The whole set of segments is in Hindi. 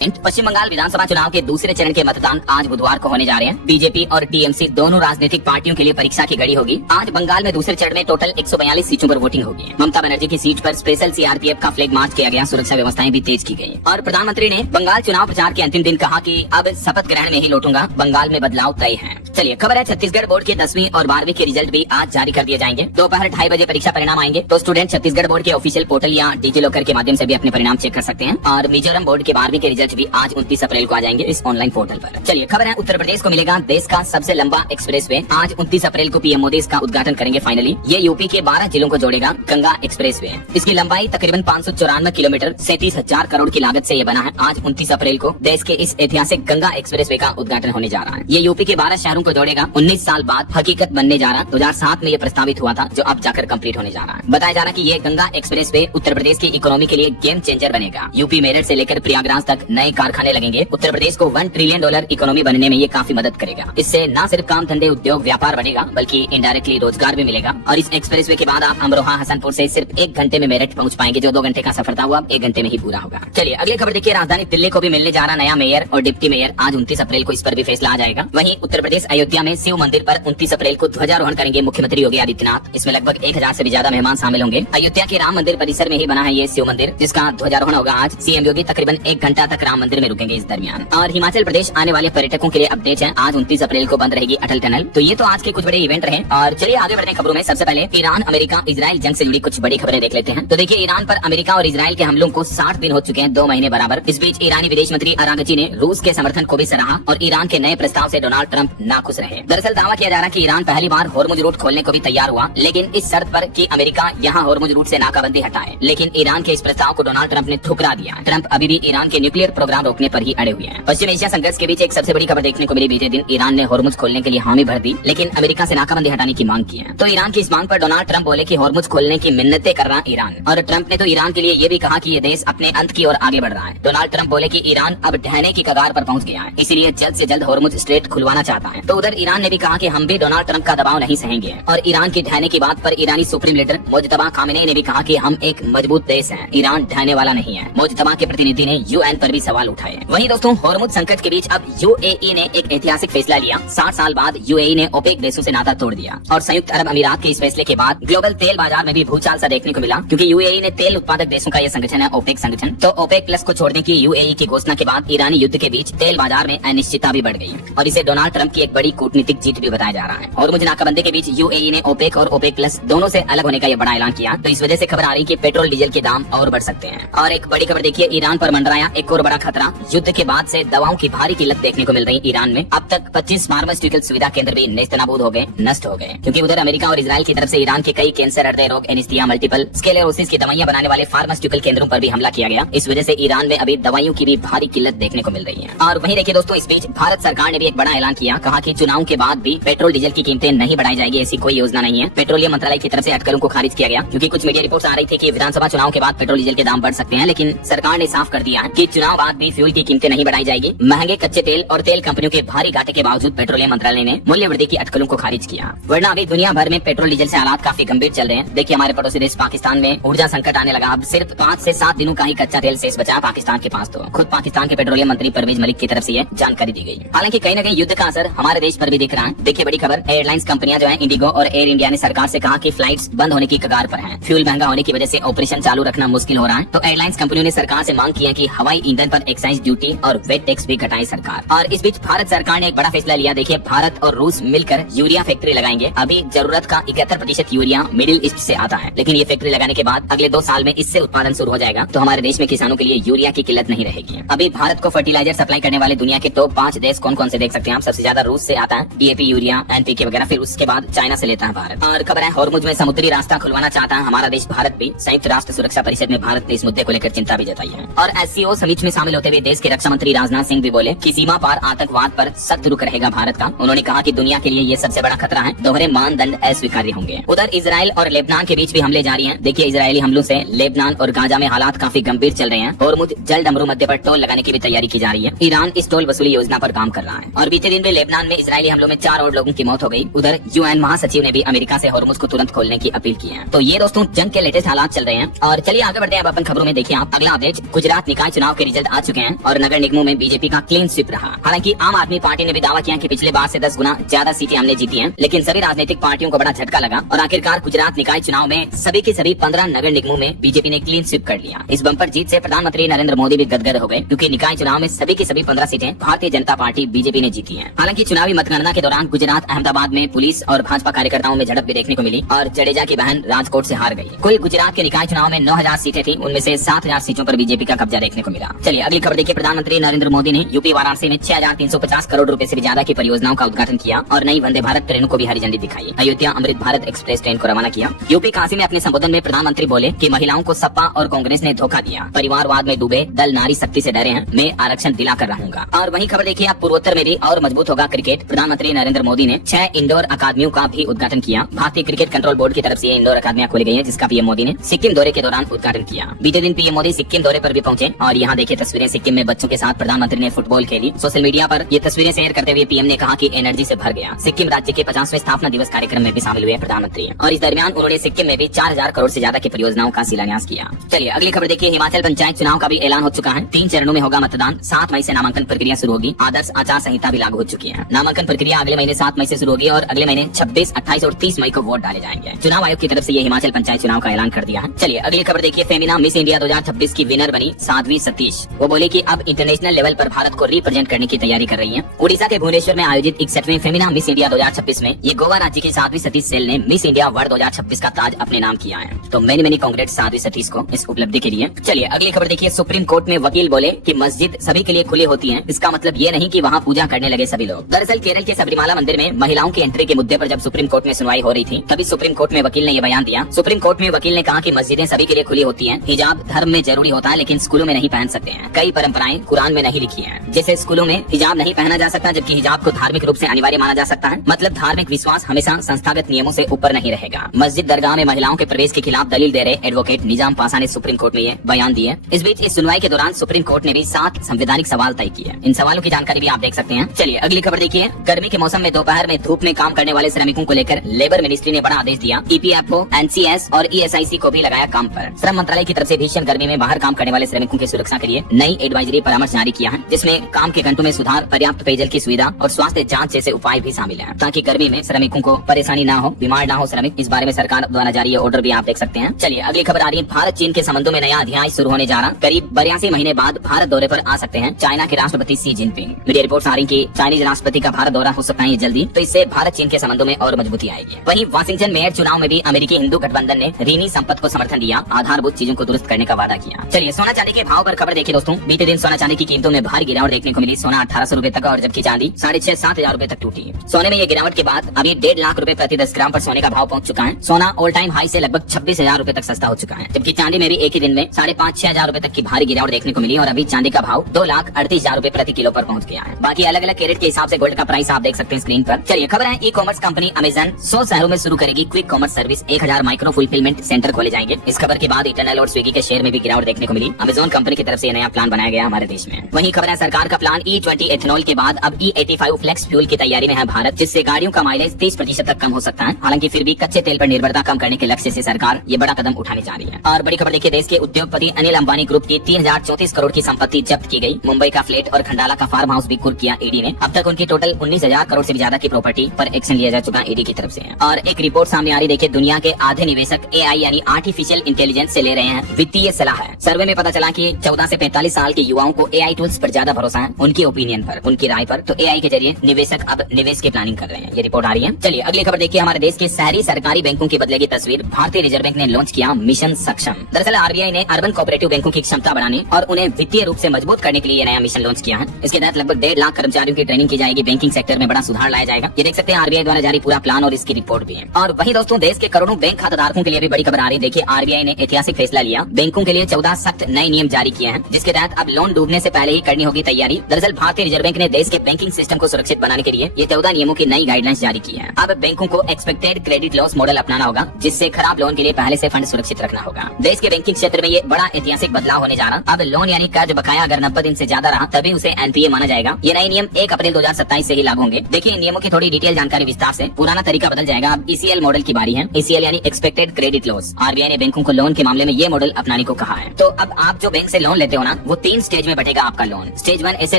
पश्चिम बंगाल विधानसभा चुनाव के दूसरे चरण के मतदान आज बुधवार को होने जा रहे हैं। बीजेपी और टीएमसी दोनों राजनीतिक पार्टियों के लिए परीक्षा की घड़ी होगी। आज बंगाल में दूसरे चरण में टोटल 142 सीटों पर वोटिंग होगी। ममता बनर्जी की सीट पर स्पेशल सीआरपीएफ का फ्लैग मार्च किया गया, सुरक्षा व्यवस्थाएं भी तेज की गई। और प्रधानमंत्री ने बंगाल चुनाव प्रचार के अंतिम दिन कहा कि अब शपथ ग्रहण में ही लौटूंगा, बंगाल में बदलाव तय है। चलिए खबर है, छत्तीसगढ़ बोर्ड के 10वीं और 12वीं के रिजल्ट भी आज जारी कर दिए जाएंगे। दोपहर 2:30 बजे परीक्षा परिणाम आएंगे, तो स्टूडेंट छत्तीसगढ़ बोर्ड के ऑफिशियल पोर्टल या डिजी लॉकर के माध्यम से भी अपने परिणाम चेक कर सकते हैं। और मिजोरम बोर्ड के 12वीं के रिजल्ट भी आज 29 अप्रैल को आ जाएंगे इस ऑनलाइन पोर्टल पर। चलिए खबर है, उत्तर प्रदेश को मिलेगा देश का सबसे लंबा एक्सप्रेसवे। आज 29 अप्रैल को पीएम मोदी इसका उद्घाटन करेंगे फाइनली। ये यूपी के 12 जिलों को जोड़ेगा गंगा एक्सप्रेसवे। इसकी लंबाई तकरीबन 594 किलोमीटर 37,000 करोड़ की लागत से ये बना है। आज 29 अप्रैल को देश के इस ऐतिहासिक गंगा एक्सप्रेसवे का उद्घाटन होने जा रहा है। ये यूपी के 12 शहरों को जोड़ेगा। 19 साल बाद हकीकत बनने जा रहा। 2007 में ये प्रस्तावित हुआ था, जो अब जाकर कंप्लीट होने जा रहा है। बताया जा रहा है कि ये गंगा एक्सप्रेसवे उत्तर प्रदेश की इकोनॉमी के लिए गेम चेंजर बनेगा। यूपी मेरठ से लेकर प्रयागराज तक नए कारखाने लगेंगे। उत्तर प्रदेश को $1 ट्रिलियन इकोनॉमी बनने में ये काफी मदद करेगा। इससे न सिर्फ काम धंधे उद्योग व्यापार बढ़ेगा, बल्कि इनडायरेक्टली रोजगार भी मिलेगा। और इस एक्सप्रेसवे के बाद आप अमरोहा हसनपुर से सिर्फ 1 घंटे में मेरठ पहुंच पाएंगे। जो 2 घंटे का सफर था वो अब 1 घंटे में ही पूरा होगा। चलिए अगली खबर देखिए, राजधानी दिल्ली को भी मिलने जा रहा नया मेयर और डिप्टी मेयर। आज 29 अप्रैल को इस पर भी फैसला आ जाएगा। वहीं उत्तर प्रदेश अयोध्या में शिव मंदिर पर 29 अप्रैल को ध्वजारोहण करेंगे मुख्यमंत्री योगी आदित्यनाथ। इसमें लगभग 1000 से भी ज्यादा मेहमान शामिल होंगे। अयोध्या के राम मंदिर परिसर में ही बना है ये शिव मंदिर, जिसका ध्वजारोहण होगा आज। सीएम योगी तकरीबन 1 घंटा तक राम मंदिर में रुकेंगे इस दरमियान। और हिमाचल प्रदेश आने वाले पर्यटकों के लिए अपडेट है। आज 29 अप्रैल को बंद रहेगी अटल टनल। तो ये तो आज के कुछ बड़े इवेंट रहे। और चलिए आगे बढ़ते खबरों में। सबसे पहले ईरान अमेरिका इजराइल जंग से जुड़ी कुछ बड़ी खबरें देख लेते हैं। तो देखिए, ईरान पर अमेरिका और इजराइल के हमलों को 60 दिन हो चुके हैं, 2 महीने बराबर। इस बीच ईरानी विदेश मंत्री अरागची ने रूस के समर्थन को भी सराहा और ईरान के नए प्रस्ताव से डोनाल्ड ट्रंप नाखुश रहे। दरअसल दावा किया जा रहा है कि ईरान पहली बार होर्मुज रूट खोलने को भी तैयार हुआ, लेकिन इस शर्त पर कि अमेरिका यहाँ होर्मुज रूट से नाकाबंदी हटाए। लेकिन ईरान के इस प्रस्ताव को डोनाल्ड ट्रंप ने ठुकरा दिया। ट्रंप अभी भी ईरान के न्यूक्लियर प्रोग्राम रोकने पर ही अड़े हुए हैं। पश्चिम एशिया संघर्ष के बीच एक सबसे बड़ी खबर देखने को मिली। बीते दिन ईरान ने होर्मुज खोलने के लिए हामी भर दी, लेकिन अमेरिका से नाकाबंदी हटाने की मांग की है। तो ईरान की इस मांग पर डोनाल्ड ट्रंप बोले कि होर्मुज खोलने की मिन्नतें कर रहा ईरान। और ट्रंप ने तो ईरान के लिए ये भी कहा कि ये देश अपने अंत की ओर आगे बढ़ रहा है। डोनाल्ड ट्रंप बोले कि ईरान अब ढहने की कगार पर पहुंच गया है, इसीलिए जल्द से जल्द होर्मुज स्ट्रेट खुलवाना चाहता है। तो उधर ईरान ने भी कहा कि हम भी डोनाल्ड ट्रंप का दबाव नहीं सहेंगे। और ईरान की ढहने की बात पर ईरानी सुप्रीम लीडर मोजतबा खामेनेई ने भी कहा कि हम एक मजबूत देश हैं, ईरान ढहने वाला नहीं है। मोजतबा के प्रतिनिधि ने यूएन पर भी सवाल उठाए। वहीं दोस्तों, होर्मुज संकट के बीच अब यूएई ने एक ऐतिहासिक फैसला लिया। 60 साल बाद यूएई ने ओपेक देशों से नाता तोड़ दिया। और संयुक्त अरब अमीरात के इस फैसले के बाद ग्लोबल तेल बाजार में भी भूचाल सा देखने को मिला, क्योंकि यूएई ने तेल उत्पादक देशों का ये संगठन है, ओपेक संगठन। तो ओपेक प्लस को छोड़ने की यूएई की घोषणा के बाद ईरानी युद्ध के बीच तेल बाजार में अनिश्चितता भी बढ़ गई और इसे डोनाल्ड ट्रंप की एक बड़ी कूटनीतिक जीत भी बताया जा रहा है। और मुझे नाकाबंदी के बीच यूएई ने ओपेक और ओपेक प्लस दोनों से अलग होने का ये बड़ा ऐलान किया। तो इस वजह से खबर आ रही कि पेट्रोल डीजल के दाम और बढ़ सकते हैं। और एक बड़ी खबर देखिए, ईरान पर मंडराया एक और बड़ा खतरा। युद्ध के बाद से दवाओं की भारी किल्लत देखने को मिल रही ईरान में। अब तक 25 फार्मास्यूटिकल सुविधा केंद्र भी नेस्तनाबूद हो गए, नष्ट हो गए, क्योंकि उधर अमेरिका और इजराइल की तरफ से ईरान के कई कैंसर, हृदय रोग, एनीस्थिया, मल्टीपल स्क्लेरोसिस की दवाइयां बनाने वाले फार्मास्यूटिकल केंद्रों पर भी हमला किया गया। इस वजह से ईरान में अभी दवाइयों की भी भारी किल्लत देखने को मिल रही है। और वहीं देखिए दोस्तों, इस बीच भारत सरकार ने भी एक बड़ा ऐलान किया। कहा कि चुनाव के बाद भी पेट्रोल डीजल की कीमतें नहीं बढ़ाई जाएगी, ऐसी कोई योजना नहीं है। पेट्रोलियम मंत्रालय की तरफ से अटकलों को खारिज किया गया, क्योंकि कुछ मीडिया रिपोर्ट्स आ रही थी कि विधानसभा चुनाव के बाद पेट्रोल डीजल के दाम बढ़ सकते हैं। लेकिन सरकार ने साफ कर दिया है कि चुनाव बाद भी फ्यूल की कीमतें नहीं बढ़ाई जाएगी। महंगे कच्चे तेल और तेल कंपनियों के भारी घाटे के बावजूद पेट्रोलियम मंत्रालय ने मूल्य वृद्धि की अटकलों को खारिज किया। वरना अभी दुनिया भर में पेट्रोल डीजल से हालात काफी गंभीर चल रहे हैं। देखिए, हमारे पड़ोसी देश पाकिस्तान में ऊर्जा संकट आने लगा। अब सिर्फ 5 से 7 दिनों का ही कच्चा तेल शेष बचा है पाकिस्तान के पास। तो खुद पाकिस्तान के पेट्रोलियम मंत्री परवेज मलिक की तरफ से ये जानकारी दी गई। हालांकि कहीं न कहीं युद्ध का असर हमारे देश पर भी दिख रहा है। देखिए बड़ी खबर, एयरलाइंस कंपनियां जो है इंडिगो और एयर इंडिया ने सरकार से कहा कि फ्लाइट्स बंद होने की कगार पर हैं। फ्यूल महंगा होने की वजह से ऑपरेशन चालू रखना मुश्किल हो रहा है। तो एयरलाइंस कंपनियों ने सरकार से मांग की है कि हवाई ईंधन पर एक्साइज ड्यूटी और वेट टैक्स भी घटाए सरकार। और इस बीच भारत सरकार ने एक बड़ा फैसला लिया। देखिए, भारत और रूस मिलकर यूरिया फैक्ट्री लगाएंगे। अभी जरूरत का 71% यूरिया मिडिल ईस्ट से आता है, लेकिन ये फैक्ट्री लगाने के बाद अगले 2 साल में इससे उत्पादन शुरू हो जाएगा। तो हमारे देश में किसानों के लिए यूरिया की किल्लत नहीं रहेगी। अभी भारत को फर्टिलाइजर सप्लाई करने वाले दुनिया के टॉप 5 देश कौन कौन से देख सकते हैं आप। सबसे ज्यादा रूस से आता है डीएपी, यूरिया, एनपीके वगैरह। फिर उसके बाद चाइना से लेता है भारत। और खबर है, होर्मुज में समुद्री रास्ता खुलवाना चाहता है हमारा देश भारत भी। संयुक्त राष्ट्र सुरक्षा परिषद में भारत ने इस मुद्दे को लेकर चिंता भी जताई है। और एससीओ समिट में शामिल होते हुए देश के रक्षा मंत्री राजनाथ सिंह भी बोले कि सीमा पार आतंकवाद पर सख्त रुख रहेगा भारत का। उन्होंने कहा कि दुनिया के लिए ये सबसे बड़ा खतरा है, दोहरे मानदंड अस्वीकार्य होंगे। उधर इजराइल और लेबनान के बीच भी हमले जारी हैं। देखिए, इजरायली हमलों से लेबनान और गाजा में हालात काफी गंभीर चल रहे हैं। होर्मुज जल्द अमरू मध्य पर टोल लगाने की भी तैयारी की जा रही है। ईरान इस टोल वसूली योजना पर काम कर रहा है। और बीते दिन भी लेबनान में इजरायली हमलों में 4 और लोगों की मौत हो गई। उधर यूएन महासचिव ने भी अमेरिका से होर्मुज को तुरंत खोलने की अपील की है। तो ये दोस्तों जंग के लेटेस्ट हालात चल रहे हैं। और चलिए आगे बढ़ते हैं अब अपन खबरों में। देखिए आप अगला अपडेट, गुजरात निकाय चुनाव के रिजल्ट आ चुके हैं और नगर निगमों में बीजेपी का क्लीन स्वीप रहा। हालांकि आम आदमी पार्टी ने भी दावा किया कि पिछले बार से 10 गुना ज्यादा सीटें हमने जीती हैं, लेकिन सभी राजनीतिक पार्टियों को बड़ा झटका लगा और आखिरकार गुजरात निकाय चुनाव में सभी के सभी 15 नगर निगमों में बीजेपी ने क्लीन स्वीप कर लिया। इस बम्पर जीत से प्रधानमंत्री नरेंद्र मोदी भी गदगद हो गए, क्योंकि निकाय चुनाव में सभी की सभी 15 सीटें भारतीय जनता पार्टी बीजेपी ने जीती हैं। हालांकि चुनावी मतगणना के दौरान गुजरात अहमदाबाद में पुलिस और भाजपा कार्यकर्ताओं में झड़प भी देखने को मिली और जडेजा की बहन राजकोट से हार गई। कुल गुजरात के निकाय चुनाव में 9000 सीटें थी, उनमें से 7000 सीटों पर बीजेपी का कब्जा देखने को मिला। चलिए अगली खबर देखिए। प्रधानमंत्री नरेंद्र मोदी ने यूपी वाराणसी में 6350 करोड़ रुपए से भी ज्यादा की परियोजनाओं का उद्घाटन किया और नई वंदे भारत ट्रेनों को भी हरी झंडी दिखाई। अयोध्या अमृत भारत एक्सप्रेस ट्रेन को रवाना किया। यूपी काशी में अपने संबोधन में प्रधानमंत्री बोले कि महिलाओं को सपा और कांग्रेस ने धोखा दिया, परिवारवाद में डूबे दल नारी शक्ति से डरे हैं, मैं आरक्षण दिलाकर रहूंगा। और वहीं खबर देखिए, अब पूर्वोत्तर में भी और मजबूत होगा क्रिकेट। प्रधानमंत्री नरेंद्र मोदी ने 6 इंडोर अकादमियों का भी उद्घाटन किया। भारतीय क्रिकेट कंट्रोल बोर्ड की तरफ से ये इंडोर अकादमियां खोली गई है, जिसका पीएम मोदी ने सिक्किम दौरे के दौरान उद्घाटन किया। बीते दिन पीएम मोदी सिक्किम दौरे पर भी पहुंचे और यहाँ देखिए तस्वीरें, सिक्किम में बच्चों के साथ प्रधानमंत्री ने फुटबॉल खेली। सोशल मीडिया पर ये तस्वीरें शेयर करते हुए पीएम ने कहा कि एनर्जी से भर गया। सिक्किम राज्य के 50वें स्थापना दिवस कार्यक्रम में भी शामिल हुए प्रधानमंत्री और इस दरमियान उन्होंने सिक्किम में भी 4000 करोड़ से ज्यादा की परियोजनाओं का शिलान्यास किया। चलिए अगली खबर देखिए। हिमाचल पंचायत चुनाव का भी ऐलान हो चुका है। 3 चरणों में होगा मतदान। 7 मई से नामांकन प्रक्रिया शुरू होगी। आदर्श आचार संहिता भी लागू हो चुकी है। नामांकन प्रक्रिया अगले महीने 7 मई से शुरू होगी और अगले महीने 26, 28 और 30 मई को वोट डाले जाएंगे। चुनाव आयोग की तरफ से ये हिमाचल पंचायत चुनाव का ऐलान कर दिया है। चलिए अगली खबर देखिए। फेमिना मिस इंडिया 2026 की विनर बनी साध्वी सतीश। वो बोले कि अब इंटरनेशनल लेवल पर भारत को रिप्रेजेंट करने की तैयारी कर रही है। उड़ीसा के भुवनेश्वर में आयोजित 61वें फेमिना मिस इंडिया 2026 में ये गोवा राज्य की साध्वी सतीश सेल ने मिस इंडिया वर्ल्ड 2026 का ताज अपने नाम किया है। तो मैनी कांग्रेट्स साध्वी सतीश को इस उपलब्धि के लिए। चलिए अगली खबर देखिए। सुप्रीम कोर्ट में वकील बोले कि मस्जिद सभी के लिए खुली होती है, इसका मतलब ये नहीं कि वहाँ पूजा करने लगे सभी लोग। दरअसल केरल के सबरीमाला मंदिर में महिलाओं की एंट्री के मुद्दे पर जब सुप्रीम कोर्ट में सुनवाई हो रही थी, तभी सुप्रीम कोर्ट में वकील ने ये बयान दिया। सुप्रीम कोर्ट में वकील ने कहा कि मस्जिदें सभी के लिए खुली होती हैं, हिजाब धर्म में जरूरी होता है लेकिन स्कूलों में नहीं पहन सकते हैं। कई परंपराएं कुरान में नहीं लिखी हैं, जैसे स्कूलों में हिजाब नहीं पहना जा सकता, जबकि हिजाब को धार्मिक रूप से अनिवार्य माना जा सकता है। मतलब धार्मिक विश्वास हमेशा संस्थागत नियमों से ऊपर नहीं रहेगा। मस्जिद दरगाह में महिलाओं के प्रवेश के खिलाफ दलील दे रहे एडवोकेट निजाम पासा ने सुप्रीम कोर्ट में ये बयान दिए। इस बीच इस सुनवाई के दौरान सुप्रीम कोर्ट ने भी 7 संवैधानिक सवाल तय किए। इन सवालों की जानकारी भी आप देख सकते हैं। चलिए अगली खबर देखिए। गर्मी के मौसम में दोपहर में धूप में काम करने वाले श्रमिकों को लेकर लेबर मिनिस्ट्री ने बड़ा आदेश दिया। ईपीएफओ, एनसीएस और ईएसआईसी को भी लगाया काम पर। श्रम मंत्रालय की तरफ से भीषण गर्मी में बाहर काम करने वाले श्रमिकों की सुरक्षा के लिए नई एडवाइजरी परामर्श जारी किया है, जिसमें काम के घंटों में सुधार, पर्याप्त पेयजल की सुविधा और स्वास्थ्य जांच जैसे उपाय भी शामिल हैं, ताकि गर्मी में श्रमिकों को परेशानी ना हो, बीमार ना हो श्रमिक। इस बारे में सरकार द्वारा जारी ऑर्डर भी आप देख सकते हैं। चलिए अगली खबर आ रही है। भारत चीन के संबंधों में नया अध्याय शुरू होने जा रहा। करीब 82 महीने बाद भारत दौरे पर आ सकते हैं चाइना के राष्ट्रपति शी जिनपिंग। मीडिया रिपोर्ट्स आ रही कि चाइनीज राष्ट्रपति का भारत दौरा हो सकता है जल्दी, तो इससे भारत चीन के संबंधों में और मजबूती आएगी। वहीं वाशिंगटन मेयर चुनाव में भी अमेरिकी हिंदू गठबंधन ने रीनी संपत को समर्थन दिया, आधारभूत चीजों को दुरुस्त करने का वादा किया। चलिए सोना चांदी के भाव पर खबर देखिए दोस्तों। बीते दिन सोना चांदी की कीमतों में भारी गिरावट देखने को मिली। सोना 1800 रुपए तक और जबकि चांदी 6500-7000 रुपए तक टूटी। सोने में ये गिरावट के बाद अभी 1.5 लाख रुपए प्रति 10 ग्राम पर सोने का भाव पहुंच चुका है। सोना ऑल टाइम हाई से लगभग 26,000 रुपए तक सस्ता हो चुका है, जबकि चांदी में भी एक ही दिन में 5,500-6,000 रुपए तक की भारी गिरावट देखने को मिली और अभी चांदी का भाव 2,38,000 रुपए प्रति किलो पर पहुंच गया है। बाकी अलग अलग कैरेट के हिसाब से गोल्ड का प्राइस आप देख सकते हैं स्क्रीन पर। चलिए खबर है, ई कॉमर्स कंपनी अमेजन 100 शहरों में शुरू करेगी quick commerce service. 1000 micro fulfilment centre खोले जाएंगे। इस खबर के बाद इटरनल और स्विगी के शेयर में भी गिरावट देखने को मिली। अमेजन कंपनी की तरफ से नया प्लान बनाया गया हमारे देश में। वहीं खबर है, सरकार का प्लान E20 एथेनॉल के बाद अब E85 फ्लेक्स फ्यूल की तैयारी में है भारत, जिससे गाड़ियों का माइलेज 30% तक कम हो सकता है। हालांकि फिर भी कच्चे तेल पर निर्भरता कम करने के लक्ष्य से सरकार ये बड़ा कदम उठाने जा रही है। और बड़ी खबर देखिए, देश के उद्योगपति अनिल अंबानी ग्रुप की 3034 करोड़ की संपत्ति जब्त की गई। मुंबई का फ्लैट और खंडाला का फार्म हाउस भी कुर्क किया ईडी ने। अब तक उनकी टोटल 19,000 करोड़ से भी ज्यादा की प्रॉपर्टी पर एक्शन लिया जा चुका ईडी की तरफ से। और एक रिपोर्ट सामने आ रही, देखिए दुनिया के आधे निवेशक AI यानी आर्टिफिशियल इंटेलिजेंस से ले रहे हैं वित्तीय सलाह। सर्वे में पता चला कि 14 से 45 साल के युवाओं को AI टूल्स पर ज्यादा भरोसा है, उनकी ओपिनियन पर, उनकी राय पर। तो AI के जरिए निवेशक अब निवेश की प्लानिंग कर रहे हैं, ये रिपोर्ट आ रही है। चलिए अगली खबर देखिए। हमारे देश के शहरी सरकारी बैंकों की बदलेगी तस्वीर। भारतीय रिजर्व बैंक ने लॉन्च किया मिशन सक्षम। दरअसल RBI ने अर्बन कोऑपरेटिव बैंकों की क्षमता बढ़ाने और उन्हें वित्तीय रूप से मजबूत करने के लिए नया मिशन लॉन्च किया है। इसके तहत लगभग 1.5 लाख कर्मचारियों की ट्रेनिंग की जाएगी। बैंकिंग सेक्टर में बड़ा सुधार लाया जाएगा। ये देख सकते हैं RBI द्वारा जारी पूरा प्लान और इसकी रिपोर्ट भी है। और वही दोस्तों, देश के करोड़ों बैंक खाताधारकों के लिए भी बड़ी खबर आ रही है। देखिए RBI ने ऐतिहासिक फैसला लिया। बैंकों के लिए 14 सख्त नए नियम जारी किए हैं, जिसके तहत अब लोन डूबने से पहले ही करनी होगी तैयारी। दरअसल भारतीय रिजर्व बैंक ने देश के बैंकिंग सिस्टम को सुरक्षित बनाने के लिए ये 14 नियमों की नई गाइडलाइंस जारी की है। अब बैंकों को एक्सपेक्टेड क्रेडिट लॉस मॉडल अपनाना होगा, जिससे खराब लोन के लिए पहले से फंड सुरक्षित रखना होगा। देश के बैंकिंग क्षेत्र में ये बड़ा ऐतिहासिक बदलाव होने जा रहा। अब लोन यानी कर्ज बकाया अगर 90 दिन से ज्यादा रहा तभी उसे NPA माना जाएगा। ये नए नियम 1 अप्रैल 2027 से ही लागू होंगे। देखिए नियमों की थोड़ी डिटेल जानकारी विस्तार से। पुराना तरीका बदल जाएगा। अब ECL मॉडल की बारी है। ECL यानी एक्सपेक्टेड क्रेडिट लॉस। RBI ने बैंकों को लोन के मामले में ये मॉडल अपनाने को कहा है। तो अब आप जो बैंक से लोन लेते हो ना, वो 3 स्टेज में बटेगा आपका लोन। स्टेज 1 ऐसे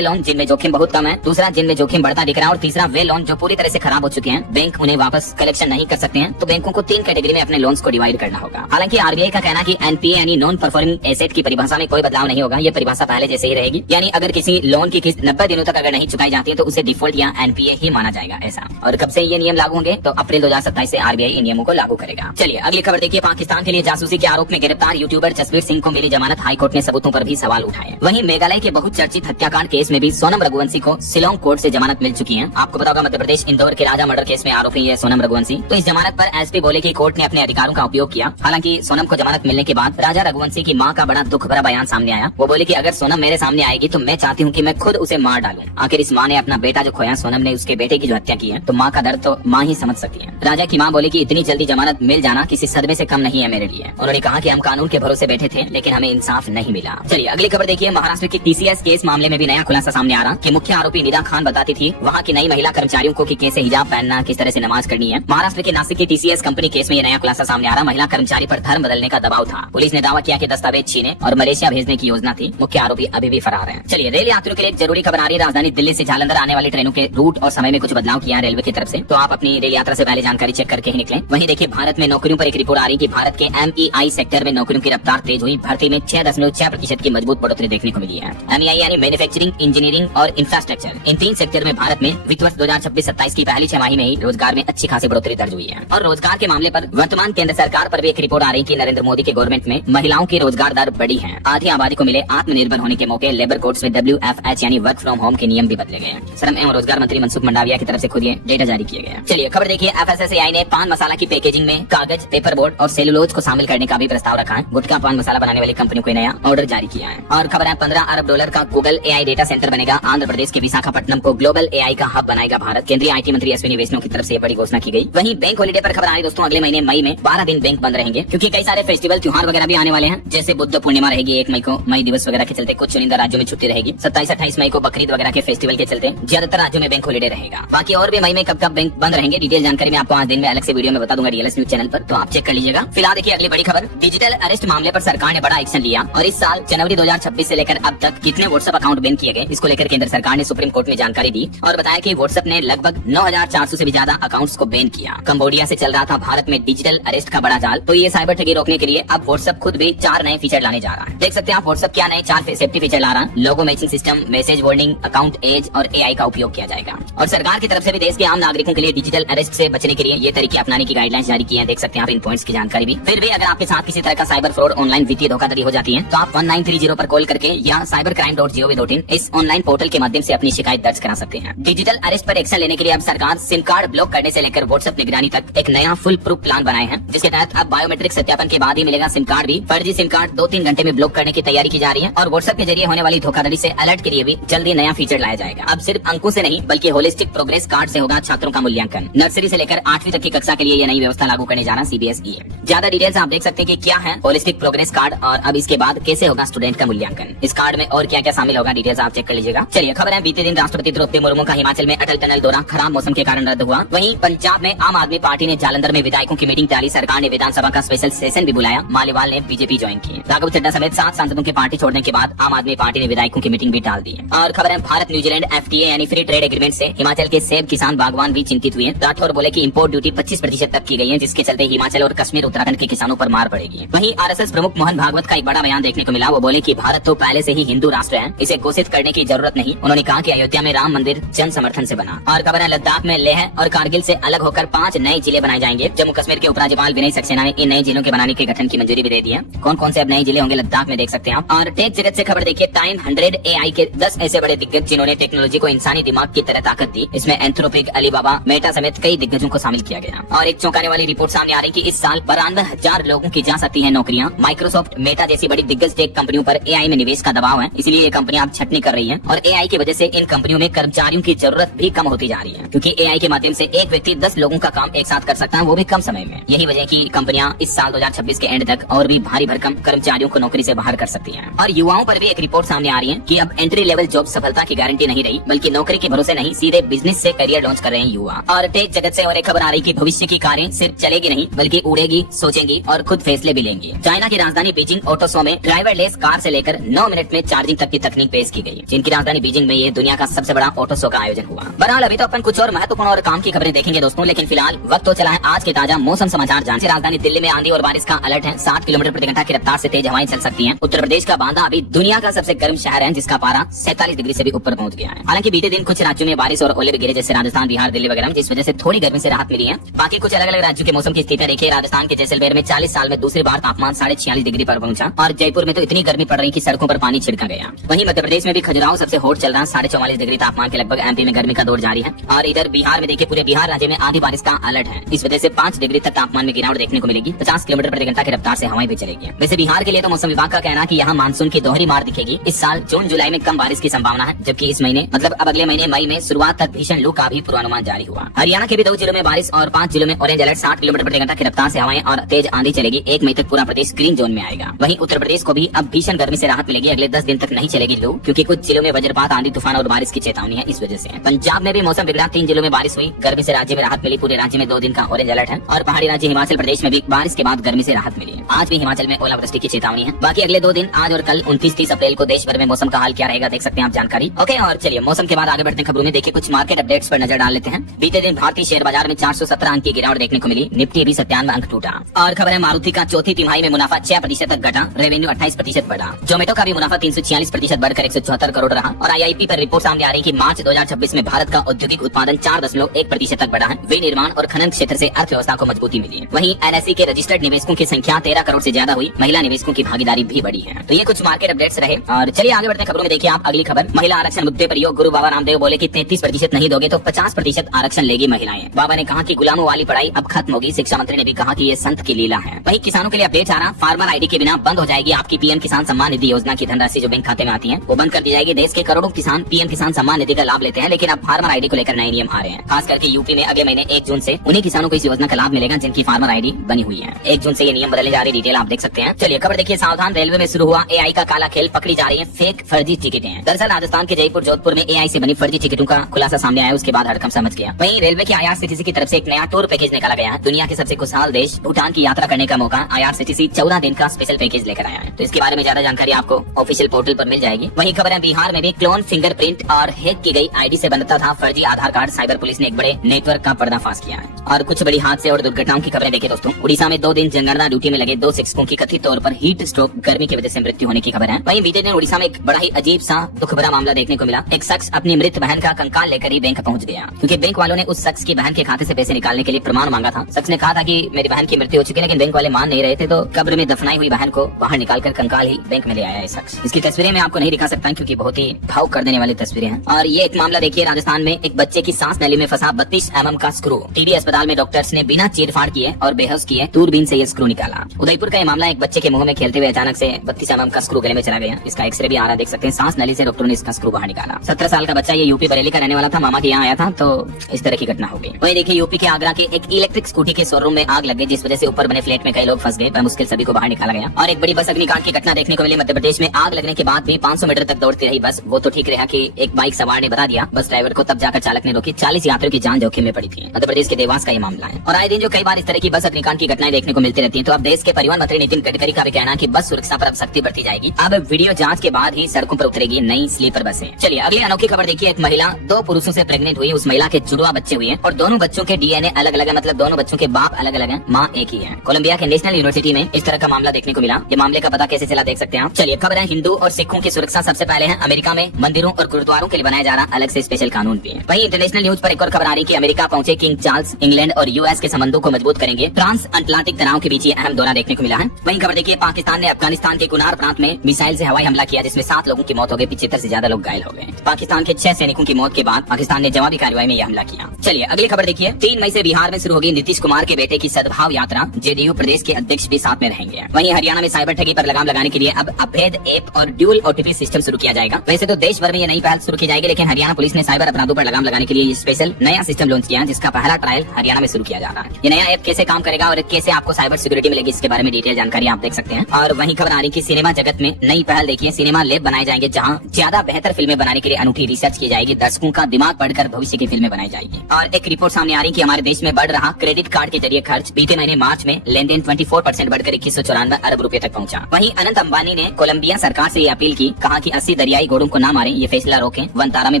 लोन जिनमें जोखिम बहुत कम है, दूसरा जिनमें जोखिम बढ़ता दिख रहा है, और तीसरा वे लोन जो पूरी तरह से खराब हो चुके हैं, बैंक उन्हें वापस कलेक्शन नहीं कर सकते हैं। तो बैंकों को 3 कैटेगरी में अपने लोन्स को डिवाइड करना होगा। हालांकि आरबीआई का कहना है कि एनपीए यानी नॉन परफॉर्मिंग एसेट की परिभाषा में कोई बदलाव नहीं होगा, ये परिभाषा पहले जैसे ही रहेगी। यानी अगर किसी लोन की किस्त 90 दिनों तक अगर नहीं चुकाई जाती है तो उसे डिफॉल्ट या एनपीए ही माना जाएगा ऐसा। और कब से ये नियम लागू होंगे? तो अप्रैल 2027 से आरबीआई इन नियमों को लागू करेगा। चलिए अगली खबर देखिए। पाकिस्तान के लिए जासूसी के आरोप में गिरफ्तार यूट्यूबर जसबीर सिंह को मिली जमानत, हाईकोर्ट ने सबूतों पर भी सवाल उठाए। वहीं मेघालय के बहुचर्चित हत्याकांड केस में भी सोनम रघुवंशी को शिलोंग कोर्ट से जमानत मिल चुकी है। आपको पता होगा मध्य प्रदेश इंदौर के राजा मर्डर केस में आरोपी है सोनम रघुवंशी। तो इस जमानत पर एसपी बोले कि कोर्ट ने अपने अधिकारों का उपयोग किया। हालांकि सोनम को जमानत मिलने के बाद राजा रघुवंशी की मां का बड़ा दुख भरा बयान सामने आया। वो बोले कि अगर सोनम मेरे सामने आएगी तो मैं चाहती हूँ कि मैं खुद उसे मार डालूं। आखिर इस मां ने अपना बेटा जो खोया, सोनम ने उसके बेटे की जो हत्या की है, तो मां का दर्द तो मां ही समझ सकती है। राजा की मां बोली कि इतनी जल्दी जमानत मिल जाना किसी सदमे से कम नहीं है मेरे लिए। उन्होंने कहा कि हम कानून के भरोसे बैठे थे लेकिन हमें इंसाफ नहीं मिला। चलिए अगली खबर देखिए। महाराष्ट्र की टीसीएस केस मामले में भी नया खुलासा सामने आ रहा कि मुख्य आरोपी निदा खान बताती थी वहाँ की नई महिला कर्मचारियों को कि कैसे हिजाब पहनना, किस तरह से नमाज करनी है। महाराष्ट्र के नासिक की टीसीएस कंपनी केस में ये नया खुलासा सामने आ रहा। महिला कर्मचारी पर धर्म बदलने का दबाव था। पुलिस ने दावा किया कि दस्तावेज छीने और मलेशिया भेजने की योजना थी। मुख्य आरोपी अभी भी फरार है। चलिए रेल यात्रियों के लिए एक जरूरी खबर आ रही है। राजधानी दिल्ली से जालंधर आने वाली ट्रेनों के रूट और समय में कुछ बदलाव किया है रेलवे की तरफ से। तो आप अपनी रेल यात्रा से पहले जानकारी चेक करके ही निकलें। वहीं देखिए भारत में नौकरियों पर एक रिपोर्ट आ रही कि भारत के MEI सेक्टर में नौकरियों की रफ्तार तेज हुई। भर्ती में 6.6% की मजबूत बढ़ोतरी देखने को मिली है। MEI यानी मैन्युफैक्चरिंग, इंजीनियरिंग और इंफ्रास्ट्रक्चर, इन 3 सेक्टर में भारत में वित्त वर्ष 2026-27 की पहली 6 माही में ही रोजगार में अच्छी खासी बढ़ोतरी दर्ज हुई है। और रोजगार के मामले पर वर्तमान केंद्र सरकार पर भी एक रिपोर्ट आ रही कि नरेंद्र मोदी के गवर्नमेंट में महिलाओं की रोजगार दर बढ़ी है। आधी आबादी को मिले आत्मनिर्भर होने के मौके। लेबर कोड्स में WFH यानी वर्क फ्रॉम होम के नियम भी बदले गए। श्रम एवं रोजगार मंत्री मनसुख मंडाविया की तरफ से खुद ये डेटा जारी किए गए। चलिए खबर देखिए। FSSAI ने पान मसाला की पैकेजिंग में कागज, पेपर बोर्ड और सेलुलोज को शामिल करने का भी प्रस्ताव रखा है। गुटखा पान मसाला बनाने वाली कंपनी को नया ऑर्डर जारी किया है। और खबर है $15 अरब का गूगल AI डेटा सेंटर बनेगा। आंध्र प्रदेश के विशाखापट्टनम को ग्लोबल AI का हब बनाएगा भारत। केंद्रीय IT मंत्री अश्विनी वैष्णव की तरफ से बड़ी घोषणा की गई। वहीं बैंक हॉलिडे पर खबर आ रही दोस्तों, अगले महीने मई में 12 दिन बैंक बंद रहेंगे क्योंकि कई सारे फेस्टिवल त्योहार वगैरह भी आने वाले हैं। जैसे बुद्ध पूर्णिमा रहेगी 1 मई को, मई दिवस वगैरह के चलते कुछ चुनिंदा राज्यों में छुट्टी रहेगी। 27-28 मई को बकरीद वगैरह के फेस्टिवल के चलते ज्यादातर राज्यों में बैंक हॉलिडे रहेगा। बाकी और भी मई में कब कब बैंक बंद रहेंगे डिटेल जानकारी मैं आपको आज दिन में अलग से वीडियो में बता दूंगा DLS न्यूज चैनल पर, तो आप चेक कर लीजिएगा। फिलहाल देखिए अगली बड़ी खबर। डिजिटल अरेस्ट मामले पर सरकार ने बड़ा एक्शन लिया और इस साल जनवरी 2026 से लेकर अब तक कितने व्हाट्सएप अकाउंट बैन किए गए, इसको लेकर केंद्र सरकार ने सुप्रीम कोर्ट में जानकारी दी और बताया कि व्हाट्सएप ने लगभग 9400 से भी ज्यादा अकाउंट्स को बैन किया। कंबोडिया से चल रहा था भारत में डिजिटल अरेस्ट का बड़ा जाल, तो ये साइबर ठगी रोकने के लिए अब व्हाट्सएप खुद भी 4 नए फीचर लाने जा रहा है। देख सकते हैं आप व्हाट्सएप क्या नए 4 सेफ्टी फीचर ला रहा है। Logo matching system, message warning, account age और AI का उपयोग किया जाएगा। और सरकार की तरफ से भी देश के आम नागरिकों के लिए डिजिटल अरेस्ट से बचने के लिए ये तरीके अपनाने की गाइडलाइंस जारी की है। देख सकते हैं आप इन पॉइंट्स की जानकारी भी। फिर भी अगर आपके साथ किसी तरह का साइबर फ्रॉड, ऑनलाइन वित्तीय धोखाधड़ी हो जाती है तो आप 1930 पर कॉल करके या cybercrime.gov.in इस ऑनलाइन पोर्टल के माध्यम से अपनी शिकायत दर्ज करा सकते हैं। डिजिटल अरेस्ट पर एक्शन लेने के लिए अब सरकार सिम कार्ड ब्लॉक करने से लेकर व्हाट्सएप निगरानी तक एक नया फुल प्रूफ प्लान बनाए हैं, जिसके तहत अब बायोमेट्रिक सत्यापन के बाद ही मिलेगा सिम कार्ड भी। फर्जी सिम कार्ड 2-3 घंटे में ब्लॉक करने की तैयारी की जा रही है और व्हाट्सएप के जरिए होने वाली धोखाधड़ी से अलर्ट के लिए भी जल्दी नया फीचर लाया जाएगा। अब सिर्फ अंकों से नहीं बल्कि होलिस्टिक प्रोग्रेस कार्ड से होगा छात्रों का मूल्यांकन। नर्सरी से लेकर 8वीं तक की कक्षा के लिए ये नई व्यवस्था लागू करने जा रहा CBSE है। ज्यादा डिटेल्स आप देख सकते हैं कि क्या है होलिस्टिक प्रोग्रेस कार्ड और अब इसके बाद कैसे होगा स्टूडेंट का मूल्यांकन। इस कार्ड में और क्या क्या शामिल होगा डिटेल्स आप चेक कर लीजिएगा। चलिए खबर है बीते दिन राष्ट्रपति द्रौपदी मुर्मू का हिमाचल में अटल टनल दौरा खराब मौसम के कारण रद्द हुआ। वहीं पंजाब में आम आदमी पार्टी ने जालंधर में विधायकों की मीटिंग टाली। सरकार ने विधानसभा का स्पेशल सेशन भी बुलाया। मालीवाल ने बीजेपी ज्वाइन की। राघव चड्ढा समेत 7 सांसदों की पार्टी छोड़ने के बाद आम आदमी पार्टी ने विधायकों की मीटिंग भी टाल दी। और खबर है भारत न्यूजीलैंड FTA यानी फ्री ट्रेड एग्रीमेंट से हिमाचल के सेब किसान बागवान भी चिंतित हुए। राठौर बोले कि इंपोर्ट ड्यूटी 25% तक की गई है, जिसके चलते हिमाचल और कश्मीर उत्तराखंड के किसानों पर मार पड़ेगी। वहीं RSS प्रमुख मोहन भागवत का एक बड़ा बयान देखने को मिला। वो बोले कि भारत तो पहले से ही हिंदू राष्ट्र है, इसे घोषित करने की जरूरत नहीं। उन्होंने कहा कि अयोध्या में राम मंदिर जन समर्थन से बना। और खबर है लद्दाख में लेह और कारगिल से अलग होकर 5 नए जिले बनाए जाएंगे। जम्मू कश्मीर के उपराज्यपाल विनय सक्सेना ने इन नए जिलों के बनाने के गठन की मंजूरी भी दे दी है। कौन कौन से अब नए जिले होंगे लद्दाख में देख सकते हैं आप। और टेक जगत से खबर देखिए। टाइम 100 AI के 10 ऐसे बड़े दिग्गज जिन्होंने टेक्नोलॉजी को इंसानी दिमाग की तरह ताकत दी। इसमें एंथ्रोपिक, अलीबाबा, मेटा समेत कई दिग्गजों को शामिल किया गया। और एक चौंकाने वाली रिपोर्ट सामने आ रही कि इस साल 92,000 लोगों की जा सकती है नौकरियां। माइक्रोसॉफ्ट, मेटा जैसी बड़ी दिग्गज टेक कंपनियों पर AI में निवेश का दबाव है, इसलिए ये कंपनियां अब छटनी कर रही हैं। और AI की वजह से इन कंपनियों में कर्मचारियों की जरूरत भी कम होती जा रही है, क्योंकि AI के माध्यम से एक व्यक्ति 10 लोगों का काम एक साथ कर सकता है, वो भी कम समय में। यही वजह की कंपनियां इस साल 2026 के एंड तक और भी भारी भरकम कर्मचारियों को नौकरी से बाहर कर सकती हैं। और युवाओं पर भी एक रिपोर्ट सामने आ रही है कि अब एंट्री लेवल जॉब सफलता की गारंटी नहीं रही, बल्कि नौकरी के भरोसे नहीं, सीधे बिजनेस से करियर लॉन्च कर रहे हैं युवा। और टेक जगत से और एक खबर आ रही कि भविष्य की कारें सिर्फ चलेगी नहीं बल्कि उड़ेगी, सोचेंगी और खुद फैसले भी लेंगी। चाइना की राजधानी बीजिंग ऑटो शो में ड्राइवरलेस कार से लेकर बढ़ाकर 9 मिनट में चार्जिंग तक की तकनीक पेश की गई, जिनकी राजधानी बीजिंग में ये दुनिया का सबसे बड़ा ऑटो शो का आयोजन हुआ। बहरहाल अभी तो अपन कुछ और महत्वपूर्ण और काम की खबरें देखेंगे दोस्तों, लेकिन फिलहाल वक्त तो चला है आज के ताजा मौसम समाचार जानने। राजधानी दिल्ली में आंधी और बारिश का अलर्ट है। 60 किलोमीटर प्रति घंटा की रफ्तार से तेज हवाएं चल सकती हैं। उत्तर प्रदेश का बांदा अभी दुनिया का सबसे गर्म शहर है, जिसका पारा 47 डिग्री से भी ऊपर पहुंच गया है। हालांकि बीते दिन कुछ राज्यों में बारिश और ओले भी गिरे, जैसे राजस्थान, बिहार, दिल्ली वगैरह, जिस वजह से थोड़ी गर्मी से राहत मिली है। बाकी कुछ अलग अलग राज्यों के मौसम की स्थिति देखिए। राजस्थान के जैसलमेर में 40 साल में दूसरी बार तापमान 46.5 डिग्री पर पहुंचा और जयपुर में तो इतनी गर्मी पड़ रही कि सड़कों पर पानी छिड़का गया। वहीं मध्य प्रदेश में भी खजुराहो सबसे हॉट चल रहा है, 44.5 डिग्री तापमान के लगभग। एमपी में गर्मी का दौर जारी है और इधर बिहार में देखिए पूरे बिहार राज्य में आधी बारिश का अलर्ट है। इस वजह से 5 डिग्री तक तापमान में गिरावट देखने को मिलेगी। 50 किलोमीटर प्रति घंटा की रफ्तार से हवाएं भी चलेगी। वैसे बिहार के लिए तो मौसम विभाग का कहना है कि यहाँ मानसून की दोहरी मार दिखेगी। इस साल जून जुलाई में कम बारिश की संभावना है, जबकि इस महीने मतलब अब अगले महीने मई में शुरुआत तक भीषण लू का भी पूर्वानुमान जारी हुआ। हरियाणा के भी 2 जिलों में बारिश और 5 जिलों में ऑरेंज अलर्ट। 60 किलोमीटर प्रति घंटा की रफ्तार से हवाएं और तेज आंधी चलेगी। 1 मई तक पूरा प्रदेश ग्रीन जोन में आएगा। वहीं उत्तर प्रदेश को भी अब भीषण गर्मी से राहत मिलेगी। अगले 10 दिन तक नहीं चलेगी लू, क्योंकि कुछ जिलों में वज्रपात, आंधी, तूफान और बारिश की चेतावनी है। इस वजह से पंजाब में भी मौसम बिगड़ा। 3 जिलों में बारिश हुई, गर्मी से राज्य में राहत मिली। पूरे राज्य में 2 दिन का ऑरेंज अलर्ट है और पहाड़ी राज्य हिमाचल प्रदेश में भी बारिश के बाद गर्मी से राहत मिली है। आज भी हिमाचल में ओलावृष्टि की चेतावनी है। बाकी अगले 2 दिन आज और कल 29-30 अप्रैल को देश भर में मौसम का हाल क्या रहेगा देख सकते हैं आप जानकारी। ओके, और चलिए मौसम के बाद आगे बढ़ते हैं खबरों में। देखिए कुछ मार्केट अपडेट्स पर नजर डाल लेते हैं। बीते दिन भारतीय शेयर बाजार में 417 अंक की गिरावट देखने को मिली। निफ्टी भी 97 अंक टूटा। और खबर है मारुति का चौथी तिमाही में मुनाफा 6% तक घटा, रेवेन्यू 28% बढ़ा। जोमेटो का भी मुनाफा 346% बढ़कर 174 करोड़ रहा। और आईआईपी पर रिपोर्ट सामने आ रही कि मार्च 2026 में भारत का औद्योगिक उत्पादन 4.1% तक बढ़ा है। विनिर्माण और खनन क्षेत्र से अर्थव्यवस्था को मजबूती मिली। वहीं एनएसई के रजिस्टर्ड निवेशकों की संख्या 13 करोड़ से ज्यादा हुई। महिला निवेशकों की भागीदारी भी बढ़ी है। तो ये कुछ मार्केट अपडेट्स रहे और चलिए आगे बढ़ते हैं खबरों में। देखिए आप अगली खबर, महिला आरक्षण मुद्दे पर योग गुरु बाबा रामदेव बोले कि 33% नहीं दोगे तो 50% आरक्षण लेगी महिलाएं। बाबा ने कहा कि गुलामों वाली पढ़ाई अब खत्म होगी। शिक्षा मंत्री ने भी कहा कि ये संत की लीला है। वहीं किसानों के लिए अपडेट आ रहा, फार्मर आईडी के बिना बंद हो जाएगी आपकी पीएम किसान सम्मान निधि योजना की धनराशि जो बैंक खाते में आती है, वो बंद कर दी जाएगी। देश के करोड़ों किसान पीएम किसान सम्मान निधि का लाभ लेते हैं, लेकिन अब फार्मर आईडी को लेकर नए नियम आ रहे हैं। खास करके यूपी में अगले महीने 1 जून से उन्हीं किसानों को इस योजना का लाभ मिलेगा जिनकी फार्मर आईडी बनी हुई है। 1 जून से ये नियम बदले जा रहे, डिटेल आप देख सकते हैं। चलिए खबर देखिए, सावधान, रेलवे में शुरू हुआ एआई का काला खेल, पकड़ी जा रही है फेक फर्जी टिकटें। दरअसल राजस्थान के जयपुर जोधपुर में एआई से बनी फर्जी टिकटों का खुलासा सामने आया, उसके बाद हड़कंप समझ गया। वहीं रेलवे की IRCTC की तरफ से एक नया टूर पैकेज निकाला गया है। दुनिया के सबसे खुशहाल देश भूटान की यात्रा करने का मौका IRCTC 14 दिन का स्पेशल पैकेज लेकर आया है। तो इसके बारे में ज्यादा जानकारी आपको ऑफिशियल पोर्टल पर मिल जाएगी। वहीं खबर है बिहार में भी क्लोन, फिंगरप्रिंट और हैक की गई आईडी से बनता था फर्जी आधार कार्ड। साइबर पुलिस ने एक बड़े नेटवर्क का पर्दाफाश किया है। और कुछ बड़ी हादसे और दुर्घटनाओं की खबरें देखिए दोस्तों। उड़ीसा में 2 दिन जनगणना ड्यूटी में लगे 2 शिक्षकों की कथित तौर पर हीट स्ट्रोक गर्मी की वजह से मृत्यु होने की खबर है। वहीं बीते दिन उड़ीसा में एक बड़ा ही अजीब सा दुख भरा मामला देखने को मिला। एक शख्स अपनी मृत बहन का कंकाल लेकर ही बैंक पहुंच गया, क्योंकि बैंक वालों ने उस शख्स की बहन के खाते से पैसे निकालने के लिए प्रमाण मांगा था। शख्स ने कहा था कि मेरी बहन की मृत्यु हो चुकी है, लेकिन बैंक वाले मान नहीं रहे थे, तो कब्र में दफनाई हुई बहन को बाहर निकालकर कंकाल ही बैंक में ले आया है शख्स। इसकी तस्वीरें मैं आपको नहीं दिखा सकता क्योंकि बहुत ही भावुक कर देने वाली तस्वीरें हैं। और ये एक मामला देखिए, राजस्थान में एक बच्चे की सांस नली में फंसा 32 mm का स्क्रू। टीबी अस्पताल में डॉक्टर्स ने बिना चीरफाड़ किए और बेहोश किए दूरबीन से ये स्क्रू निकाला। उदयपुर का ये मामला, एक बच्चे के मुंह में खेलते हुए अचानक से 32 mm का स्क्रू गले में चला गया। इसका एक्सरे भी आ रहा, देख सकते हैं। सांस नली से डॉक्टरों ने इसका स्क्रू बाहर निकाला। 17 साल का बच्चा, ये यूपी बरेली का रहने वाला था, मामा के यहाँ आया था, तो इस तरह की घटना हो गई। वही देखिए यूपी के आगरा के एक इलेक्ट्रिक स्कूटी के शोरूम में आग लग गई, जिस वजह से ऊपर बने फ्लैट में कई लोग फंस गए। पर मुश्किल सभी को बाहर निकाला गया। और एक बड़ी बस अग्निकांड की घटना देखने को मिली मध्य प्रदेश में। आग लगने के बाद भी 500 मीटर तक दौड़ती रही बस। वो तो ठीक रहा कि एक बाइक सवार ने बता दिया बस ड्राइवर को, तब जाकर चालक ने रोकी। 40 यात्रियों की जान जोखिम में पड़ी थी। मध्य प्रदेश के देवास का ये मामला है। और आए दिन जो कई बार इस तरह की बस अग्निकांड की घटनाएं देखने को मिलती रहती हैं। तो अब देश के परिवहन मंत्री नितिन गडकरी का भी कहना है कि बस सुरक्षा पर अब सख्ती बढ़ती जाएगी। अब वीडियो जांच के बाद ही सड़कों पर उतरेगी नई स्लीपर बसें। चलिए अगली अनोखी खबर देखिए। एक महिला 2 पुरुषों से प्रेग्नेंट हुई। उस महिला के जुड़वा बच्चे हुए और दोनों बच्चों के DNA अलग अलग है, मतलब दोनों बच्चों के बाप अलग अलग है, माँ एक ही है। कोलंबिया के नेशनल यूनिवर्सिटी में इस तरह का मामला देखने को मिला। ये मामले का पता कैसे चला देख सकते हैं आप। चलिए खबर है, हिंदू और सिखों की सुरक्षा सबसे पहले है। अमेरिका में मंदिरों और गुरुद्वारों के लिए बनाया जा रहा अलग से स्पेशल कानून भी है। वहीं इंटरनेशनल न्यूज पर एक और खबर आ रही कि अमेरिका पहुंचे किंग चार्ल्स इंग्लैंड और US के संबंधों को मजबूत करेंगे। ट्रांस अटलांटिक तनाव के बीच ये अहम दौरा देखने को मिला है। वहीं खबर देखिए, पाकिस्तान ने अफगानिस्तान के कुनार प्रांत में मिसाइल से हवाई हमला किया, जिसमें 7 लोगों की मौत हो गई, 75 से ज्यादा लोग घायल हो गए। पाकिस्तान के 6 सैनिकों की मौत के बाद पाकिस्तान ने जवाबी कार्रवाई में यह हमला किया। चलिए अगली खबर देखिए। 3 मई से बिहार में शुरू होगी नीतीश कुमार के बेटे की सद्भाव यात्रा। JDU प्रदेश के अध्यक्ष भी साथ में रहेंगे। वहीं हरियाणा में साइबर ठगी पर लगाम लगाने के लिए अब अभेद ऐप और ड्यूल OTP सिस्टम शुरू किया जाएगा। वैसे तो देश भर में ये नई पहल शुरू की जाएगी, लेकिन हरियाणा पुलिस ने साइबर अपराधों पर लगाम लगाने के लिए स्पेशल नया सिस्टम लॉन्च किया है, जिसका पहला ट्रायल हरियाणा में शुरू किया जा रहा है। ये नया ऐप कैसे काम करेगा और कैसे आपको साइबर सिक्योरिटी मिलेगी, इसके बारे में डिटेल जानकारी आप देख सकते हैं। और वहीं खबर आ रही कि सिनेमा जगत में नई पहल देखिए, सिनेमा लैब बनाए जाएंगे, जहां ज्यादा बेहतर फिल्में बनाने के लिए अनूठी रिसर्च की जाएगी। दर्शकों का दिमाग पढ़कर भविष्य की फिल्में बनाई जाएगी। और एक रिपोर्ट सामने आ रही कि हमारे देश में बढ़ रहा क्रेडिट कार्ड के जरिए खर्च। बीते महीने मार्च में लेन देन 24% बढ़कर 2194 अरब रुपए तक पहुंचा। वहीं अनंत अंबानी ने कोलंबिया सरकार से ये अपील की, कहा कि 80 दरियाई घोड़ों को न मारें, ये फैसला रोकें। वनतारा में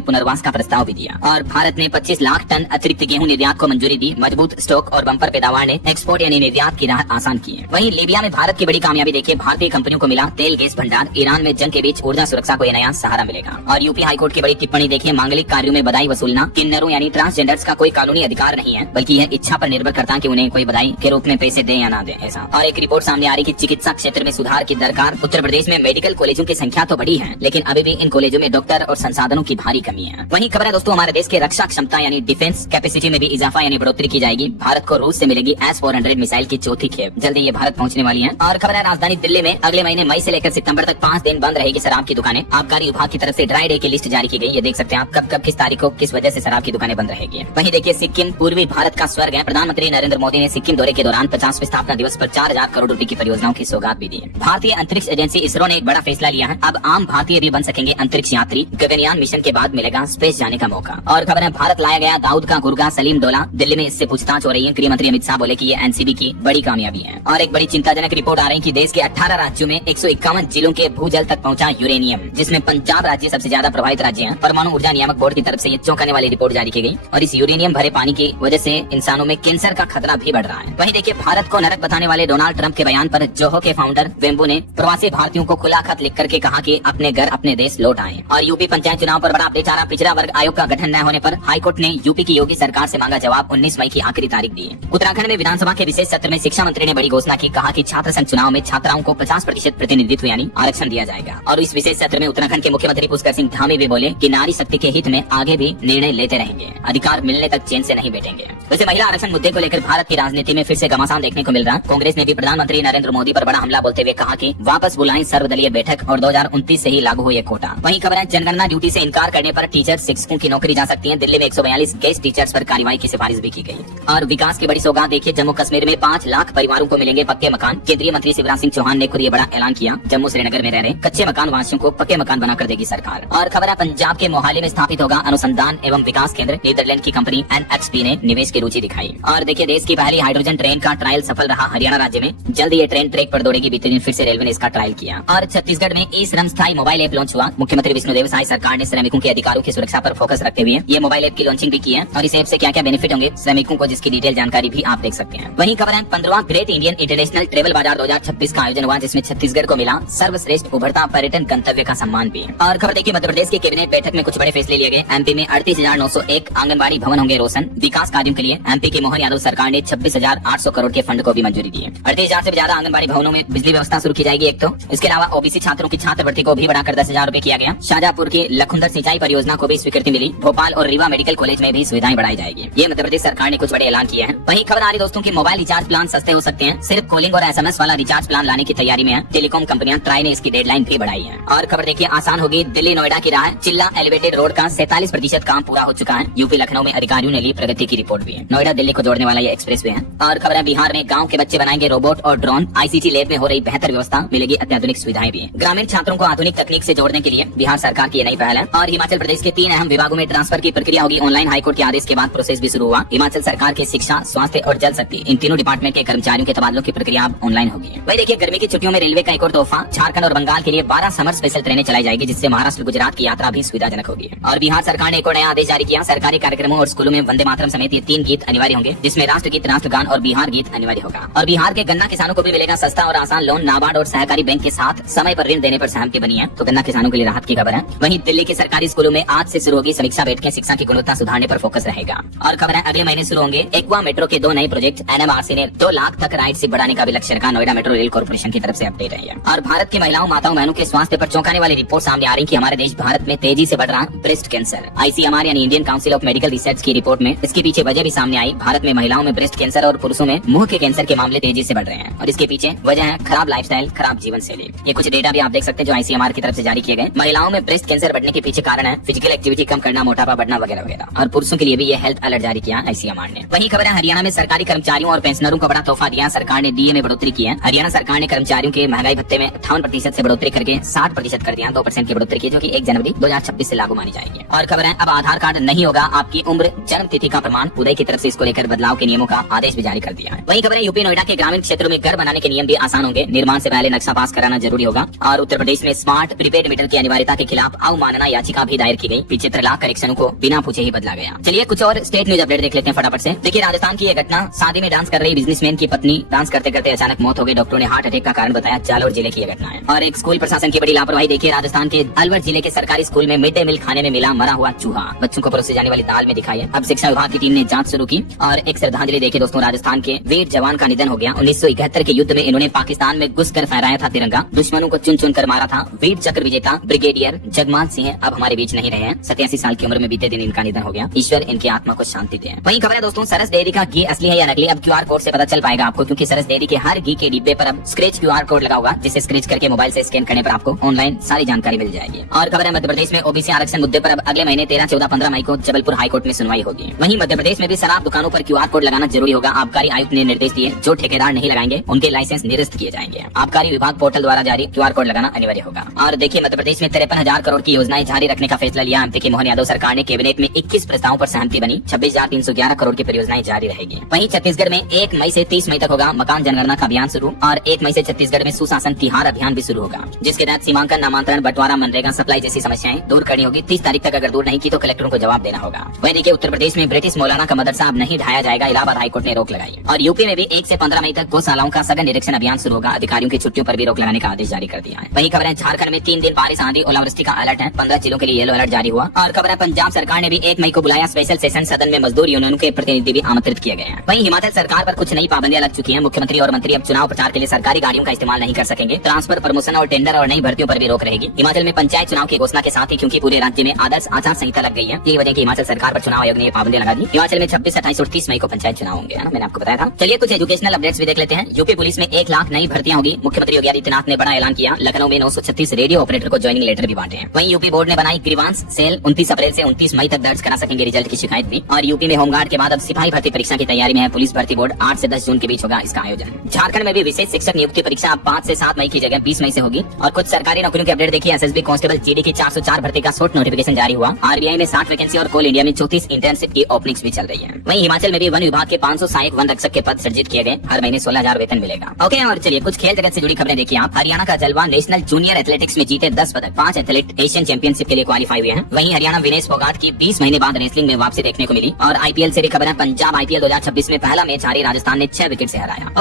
पुनर्वास का प्रस्ताव भी दिया। और भारत ने 25 लाख टन अतिरिक्त गेहूं निर्यात को मंजूरी दी। मजबूत स्टॉक और बम्पर पैदावार ने एक्सपोर्ट यानी निर्यात की राह आसान की है। वहीं लीबिया में भारत की बड़ी कामयाबी देखिए, भारतीय कंपनियों को मिला तेल गैस भंडार। ईरान में जंग के बीच ऊर्जा सुरक्षा को ये नया सहारा मिलेगा। और यूपी हाईकोर्ट की बड़ी टिप्पणी देखिए, मांगलिक कार्यों में बधाई वसूलना किन्नरों यानी ट्रांसजेंडर्स का कोई कानूनी अधिकार नहीं है, बल्कि यह इच्छा पर निर्भर करता है कि उन्हें कोई बधाई के रूप में पैसे दें या ना दें, ऐसा। और एक रिपोर्ट सामने आ रही कि चिकित्सा क्षेत्र में सुधार की दरकार। उत्तर प्रदेश में मेडिकल कॉलेजों की संख्या तो बढ़ी है, लेकिन अभी भी इन कॉलेजों में डॉक्टर और संसाधनों की भारी कमी है। वहीं खबर है दोस्तों, हमारे देश के रक्षा क्षमता यानी डिफेंस कैपेसिटी में भी इजाफा यानी बढ़ोतरी की जाएगी। भारत को रूस से मिलेगी S-400 मिसाइल की चौथी खेप, जल्दी ये भारत पहुंचने वाली है। और खबर है राजधानी दिल्ली में अगले महीने मई से लेकर सितंबर तक 5 दिन बंद रहेगी शराब की दुकानें। आबकारी विभाग की तरफ से ड्राई डे की लिस्ट जारी की गई। ये देख सकते हैं आप कब कब किस तारीख को किस वजह से शराब की दुकानें बंद रहेगी। वहीं देखिए सिक्किम पूर्वी भारत का स्वर्ग है। प्रधानमंत्री नरेंद्र मोदी ने सिक्किम दौरे के दौरान 50वें स्थापना दिवस पर 4000 करोड़ रुपए की परियोजनाओं की सौगात भी दी। भारतीय अंतरिक्ष एजेंसी इसरो ने एक बड़ा फैसला लिया है। अब आम भारतीय भी बन सकेंगे अंतरिक्ष यात्री। गगनयान मिशन के बाद मिलेगा स्पेस जाने का मौका। और खबर है भारत लाया गया दाऊद का गुर्गा सलीम डोला। दिल्ली में इससे पूछताछ हो रही है। गृह मंत्री अमित शाह बोले कि ये एनसीबी की बड़ी कामयाबी है। और एक बड़ी चिंताजनक रिपोर्ट आ रही है कि देश के 18 राज्यों में 151 जिलों के भूजल तक पहुंचा यूरेनियम, जिसमें पंजाब राज्य सबसे ज्यादा प्रभावित राज्य है। परमाणु ऊर्जा नियामक बोर्ड की तरफ से ये चौंकाने वाली रिपोर्ट जारी की गई। और इस यूरेनियम भरे पानी की वजह से इंसानों में कैंसर का खतरा भी बढ़ रहा है। वहीं देखिए भारत को नरक बताने वाले डोनाल्ड ट्रंप के बयान पर जोहो के फाउंडर वेम्बू ने प्रवासी भारतीयों को खुला खत लिख करके कहा कि अपने घर अपने देश लौट आए। और यूपी पंचायत चुनाव पर बड़ा अपडेट आ रहा। पिछड़ा वर्ग आयोग का गठन न होने पर हाईकोर्ट ने यूपी की योगी सरकार से मांगा जवाब। 19 मई की आखिरी तारीख दी। उत्तराखंड में विधानसभा के विशेष सत्र में शिक्षा मंत्री ने बड़ी घोषणा की, कहा कि छात्र संघ चुनाव में छात्राओं को 50% प्रतिनिधित्व यानी आरक्षण दिया जाएगा। और इस विशेष सत्र में उत्तराखंड के मुख्यमंत्री पुष्कर सिंह धामी भी बोले कि नारी शक्ति के हित में आगे भी निर्णय लेते रहेंगे, अधिकार मिलने तक चैन से नहीं बैठेंगे। वैसे महिला आरक्षण मुद्दे को लेकर भारत की राजनीति में फिर से घमासान देखने को मिल रहा है। कांग्रेस ने भी प्रधानमंत्री नरेंद्र मोदी पर बड़ा हमला बोलते हुए कहा कि वापस बुलाएं सर्वदलीय बैठक और 2029 से ही लागू हो ये कोटा। वहीं खबर है जनगणना ड्यूटी से इनकार करने पर टीचर शिक्षकों की नौकरी जा सकती है। दिल्ली में 142 गेस्ट टीचर्स पर कार्रवाई की सिफारिश भी की गई। और विकास की बड़ी सौगात देखिए, जम्मू कश्मीर में 5 लाख परिवारों को मिलेंगे पक्के मकान। केंद्रीय मंत्री शिवराज सिंह चौहान ने खुद ये बड़ा ऐलान किया। जम्मू श्रीनगर में रह रहे कच्चे मकान वासियों को पक्के मकान बनाकर देगी सरकार। और खबर है पंजाब के मोहाली में स्थापित होगा अनुसंधान एवं विकास केंद्र। नीदरलैंड की कंपनी NXP ने निवेश की रुचि दिखाई। और देखिए देश की पहली हाइड्रोजन ट्रेन का ट्रायल सफल रहा हरियाणा राज्य में। जल्द ये ट्रेन ट्रैक पर दौड़ेगी। बीते दिन फिर से रेलवे ने इसका ट्रायल किया। और छत्तीसगढ़ में ई श्रम स्थायी मोबाइल ऐप लॉन्च हुआ। मुख्यमंत्री विष्णुदेव साय सरकार ने श्रमिकों के अधिकारों की सुरक्षा पर फोकस रखते हुए ये मोबाइल ऐप की लॉन्चिंग भी की है। और इस ऐप से क्या क्या बेनिफिट होंगे श्रमिकों को, जिसकी डिटेल जानकारी भी आप देख सकते हैं। वहीं खबर है 15वां ग्रेट इंडियन इंटरनेशनल ट्रेवल बाजार 2026 का आयोजन हुआ, जिसमें छत्तीसगढ़ को मिला सर्वश्रेष्ठ उभरता पर्यटन गंतव्य का सम्मान भी। और खबर देखिए मध्य प्रदेश के कैबिनेट बैठक में कुछ बड़े फैसले लिए गए। एमपी में 38,901 आंगनबाड़ी भवन होंगे रोशन। विकास कार्यों के लिए एमपी के मोहन यादव सरकार ने 26,800 करोड़ के फंड को भी मंजूरी दी है। 38,000 से ज्यादा आंगनबाड़ी भवनों में बिजली व्यवस्था शुरू की जाएगी। एक तो इसके अलावा ओबीसी छात्रों की छात्रवृत्ति को भी बढ़ाकर 10,000 रूपए किया गया। शाहजहांपुर की लखुंदर सिंचाई परियोजना को भी स्वीकृति मिली। भोपाल और रीवा मेडिकल कॉलेज में भी सुविधाएं बढ़ाई जाएगी। ये मध्य प्रदेश सरकार ने कुछ बड़े ऐलान किए हैं। वहीं खबर आ रही दोस्तों की मोबाइल रिचार्ज प्लान सस्ते हो सकते हैं। सिर्फ कॉलिंग और SMS वाला रिचार्ज प्लान लाने की तैयारी में है। टेलीकॉम कंपनियां ट्राई ने इसकी डेडलाइन भी बढ़ाई है। और खबर देखिए आसान होगी दिल्ली नोएडा की राह। चिल्ला एलिवेटेड रोड का 47% काम पूरा हो चुका है। यूपी लखनऊ में अधिकारियों ने ली प्रगति की रिपोर्ट भी है। नोएडा दिल्ली को जोड़ने वाला ये एक्सप्रेस वे है। और खबर है बिहार में गाँव के बच्चे बनाएंगे रोबोट और ड्रोन। ICT लैब में हो रही बेहतर व्यवस्था, मिलेगी अत्याधुनिक सुविधाएं भी। ग्रामीण छात्रों को आधुनिक तकनीक से जोड़ने के लिए बिहार सरकार की ये नई पहल है। और हिमाचल प्रदेश के 3 अहम विभागों में ट्रांसफर की प्रक्रिया होगी ऑनलाइन। हाईकोर्ट के आदेश के बाद प्रोसेस भी शुरू हुआ। हिमाचल सरकार के शिक्षा, स्वास्थ्य और जल शक्ति इन तीनों डिपार्टमेंट के कर्मचारियों के तबादलों की प्रक्रिया अब ऑनलाइन होगी। वही देखिए गर्मी की छुट्टियों में रेलवे का एक और तोहफा। झारखंड और बंगाल के लिए 12 समर स्पेशल ट्रेनें चलाई जाएगी, जिससे महाराष्ट्र गुजरात की यात्रा भी सुविधाजनक होगी। और बिहार सरकार ने एक और नया आदेश जारी किया। सरकारी कार्यक्रमों और स्कूलों में वंदे मातरम समेत ये 3 गीत अनिवार्य होंगे, जिसमें राष्ट्रगीत, राष्ट्रगान और बिहार गीत अनिवार्य होगा। और बिहार के गन्ना किसानों को भी मिलेगा सस्ता और आसान लोन। नाबार्ड और सहकारी बैंक के साथ समय पर ऋण देने पर सहमति बनी है, तो गन्ना किसानों के लिए राहत की खबर है। वहीं दिल्ली के सरकारी स्कूलों में आज से शुरू होगी समीक्षा बैठकें। शिक्षा की गुणवत्ता सुधारने पर फोकस रहेगा। और खबर है अगले महीने शुरू होंगे एक्वा मेट्रो के 2 नए प्रोजेक्ट। NMRC ने 2 लाख तक राइड सिप बढ़ाने का भी लक्ष्य रखा। नोएडा मेट्रो रेल कॉर्पोरेशन की तरफ से अपडेट है। और भारत की महिलाओं, माताओं, बहनों के स्वास्थ्य पर चौंकाने वाली रिपोर्ट सामने आ रही कि हमारे देश भारत में तेजी से बढ़ रहा ब्रेस्ट कैंसर। ICMR यानी Indian council of medical research की रिपोर्ट में इसके पीछे वजह भी सामने आई। भारत में महिलाओं में ब्रेस्ट कैंसर और पुरुषों में मुंह के कैंसर के मामले तेजी से बढ़ रहे हैं। और इसके पीछे वजह है खराब लाइफस्टाइल, खराब जीवन शैली। ये कुछ डेटा भी आप देख सकते हैं जो ICMR की तरफ से जारी किए गए। महिलाओं में ब्रेस्ट कैंसर बढ़ने के पीछे कारण है फिजिकल एक्टिविटी कम करना, मोटापा बढ़ना वगैरह वगैरह। और पुरुषों के लिए भी ये हेल्थ अलर्ट जारी किया ICMR ने। वहीं खबर है हरियाणा में सरकारी कर्मचारियों और पेंशनरों को बड़ा तोहफा दिया। सरकार ने DA में बढ़ोतरी की है। हरियाणा सरकार ने कर्मचारियों के महंगाई भत्ते में 58% से बढ़ोतरी करके 60% कर दिया। 2% की बढ़ोतरी की, जो कि 1 जनवरी 2026 से लागू मानी जाएगी। और खबर है अब आधार कार्ड नहीं होगा आपकी उम्र जन्म तिथि का प्रमाण। उदय की तरफ से इसको लेकर बदलाव के नियमों का आदेश भी जारी कर दिया है। वहीं खबर है यूपी नोएडा के ग्रामीण क्षेत्रों में घर बनाने के नियम भी आसान होंगे। निर्माण से पहले नक्शा पास कराना जरूरी होगा। और उत्तर प्रदेश में स्मार्ट प्रीपेड मीटर की अनिवार्यता के खिलाफ अवमानना याचिका भी दायर की गई। 75 लाख कनेक्शनों को बिना पूछे ही बदला गया। चलिए कुछ और स्टेट न्यूज अपडेट देख लेते हैं फटाफट से। देखिए राजस्थान की यह घटना, शादी में डांस कर रही बिजनेसमैन की पत्नी डांस करते करते अचानक मौत हो गई। डॉक्टरों ने हार्ट अटैक का कारण बताया। जालोर जिले की यह घटना है। और एक स्कूल प्रशासन की बड़ी लापरवाही। देखिए राजस्थान के अलवर जिले के सरकारी स्कूल में मिड डे मील खाने में मिला मरा हुआ चूहा। बच्चों को परोसी जाने वाली दाल में दिखाई है। अब शिक्षा विभाग की टीम ने जांच शुरू की। और एक श्रद्धांजलि देखिए दोस्तों, राजस्थान के वीर जवान का निधन हो गया। 1971 के युद्ध में इन्होंने पाकिस्तान में घुसकर फहराया था तिरंगा, दुश्मनों को चुन चुन कर मारा था। वीर चक्र विजेता ब्रिगेडियर जगमान सिंह अब हमारे बीच नहीं रहे हैं। 87 साल की उम्र में बीते दिन इनका निधन हो गया। ईश्वर इनकी आत्मा को शांति दे। वहीं खबर है दोस्तों, सरस डेयरी का घी असली है या नकली, अब क्यूआर कोड से पता चल पाएगा आपको, क्योंकि सरस डेयरी के हर घी के डिब्बे पर अब स्क्रैच क्यूआर कोड लगा होगा, जिसे स्क्रैच करके मोबाइल से स्कैन करने पर आपको ऑनलाइन सारी जानकारी मिल जाएगी। और खबर है मध्य प्रदेश में ओबीसी आरक्षण मुद्दे पर अब अगले महीने 13, 14, 15 मई को जबलपुर हाईकोर्ट में सुनवाई होगी। वहीं मध्य प्रदेश में भी शराब दुकानों पर क्यूआर कोड लगाना जरूरी होगा। आबकारी आयुक्त ने निर्देश दिए, जो ठेकेदार नहीं लगाएंगे उनके लाइसेंस निरस्त किए जाएंगे। आबकारी विभाग पोर्टल द्वारा जारी क्यूआर कोड लगाना अनिवार्य होगा। और देखिए मध्य प्रदेश में 53,000 करोड़ की योजनाएं जारी रखने का फैसला लिया। एमपी की मोहन यादव सरकार ने कैबिनेट में 21 प्रस्तावों पर सहमति बनी। 26,311 करोड़ की परियोजनाएं जारी रहेगी। वहीं छत्तीसगढ़ में 1 मई से 30 मई तक होगा मकान जनगणना का अभियान शुरू। और 1 मई से छत्तीसगढ़ में सुशासन तिहार अभियान भी शुरू होगा, जिसके तहत सीमांकन, नामांतरण, बंटवारा, मनरेगा, सप्लाई जैसी समस्याएं दूर करनी होगी। 30 तारीख तक अगर दूर नहीं की तो कलेक्टरों को जवाब देना होगा। वहीं देखिए उत्तर प्रदेश में ब्रिटिश मौलाना का मदरसा अब नहीं ढाया जाएगा। इलाहाबाद हाईकोर्ट ने रोक लगाई। और यूपी में भी 1 से 15 मई तक गौशालाओं का सघन निरीक्षण अभियान शुरू होगा। अधिकारियों की छुट्टियों पर भी रोक लगाने का आदेश जारी कर दिया है। वहीं खबर है झारखंड में 3 दिन बारिश, आंधी, ओलावृष्टि का अलर्ट है। 15 जिलों के लिए येलो अलर्ट जारी हुआ। और खबर है पंजाब सरकार ने भी 1 मई को बुलाया स्पेशल सेशन। सदन में मजदूर यूनियनों के प्रतिनिधि भी आमंत्रित किए गए हैं। वहीं हिमाचल सरकार पर कुछ नई पाबंदियां लग चुकी हैं। मुख्यमंत्री और मंत्री अब चुनाव प्रचार के लिए सरकारी गाड़ियों का इस्तेमाल नहीं कर सकेंगे। ट्रांसफर, प्रमोशन और टेंडर और नई भर्तियों पर भी रोक रहेगी। हिमाचल में पंचायत चुनाव की घोषणा के साथ ही, क्योंकि पूरे राज्य में आदर्श आचार संहिता लग गई है, यही वजह की हिमाचल सरकार पर चुनाव आयोग ने पाबंदियां लगा दी। हिमाचल में 26, 28 और 30 मई को पंचायत चुनाव होंगे, मैंने आपको बताया था। चलिए कुछ एजुकेशनल अपडेट्स भी देख लेते हैं। यूपी पुलिस में 1 लाख नई भर्तियां होगी। मुख्यमंत्री योगी आदित्यनाथ ने बड़ा ऐलान किया। लखनऊ में 936 रेडियो ऑपरेटर को ज्वाइनिंग लेटर भी बांटे हैं। वहीं यूपी बोर्ड ने बनाई ग्रीवांस सेल। 29 अप्रैल से 29 मई तक दर्ज करा सकेंगे रिजल्ट की शिकायत भी। और यूपी में होमगार्ड के बाद अब सिपाही भर्ती परीक्षा की तैयारी में है। पुलिस भर्ती बोर्ड 8 से 10 जून के बीच होगा इसका आयोजन। झारखंड में भी विशेष शिक्षक नियुक्ति परीक्षा अब 5 से 7 मई की जगह 20 मई से होगी। और कुछ सरकारी नौकरियों के अपडेट देखिए। एसएसबी कांस्टेबल जीडी की 404 भर्ती का शॉर्ट नोटिफिकेशन जारी हुआ। आरबीआई में 60 वैकेंसी और कोल इंडिया में 34 इंटर्नशिप की ओपनिंग्स भी चल रही है। वहीं हिमाचल में भी वन विभाग के 500 सहायक वन रक्षक के पद सृजित किए गए। हर महीने 16,000 वेतन मिलेगा। ओके, और चलिए कुछ खेल जगत से जुड़ी खबरें देखिए आप। हरियाणा का जलवा नेशनल जूनियर एथलेटिक्स में जीते 10 पदक। 5 एथलीट एशियन चैंपियनशिप के लिए क्वालिफाई हुए हैं। वहीं हरियाणा विनेश फोगाट की 20 महीने बाद रेसलिंग में वापसी देखने को मिली। और आईपीएल से भी खबर है। पंजाब आईपीएल 2026 में पहला मैच हारी राजस्थान ने 6 विकेट से हराया।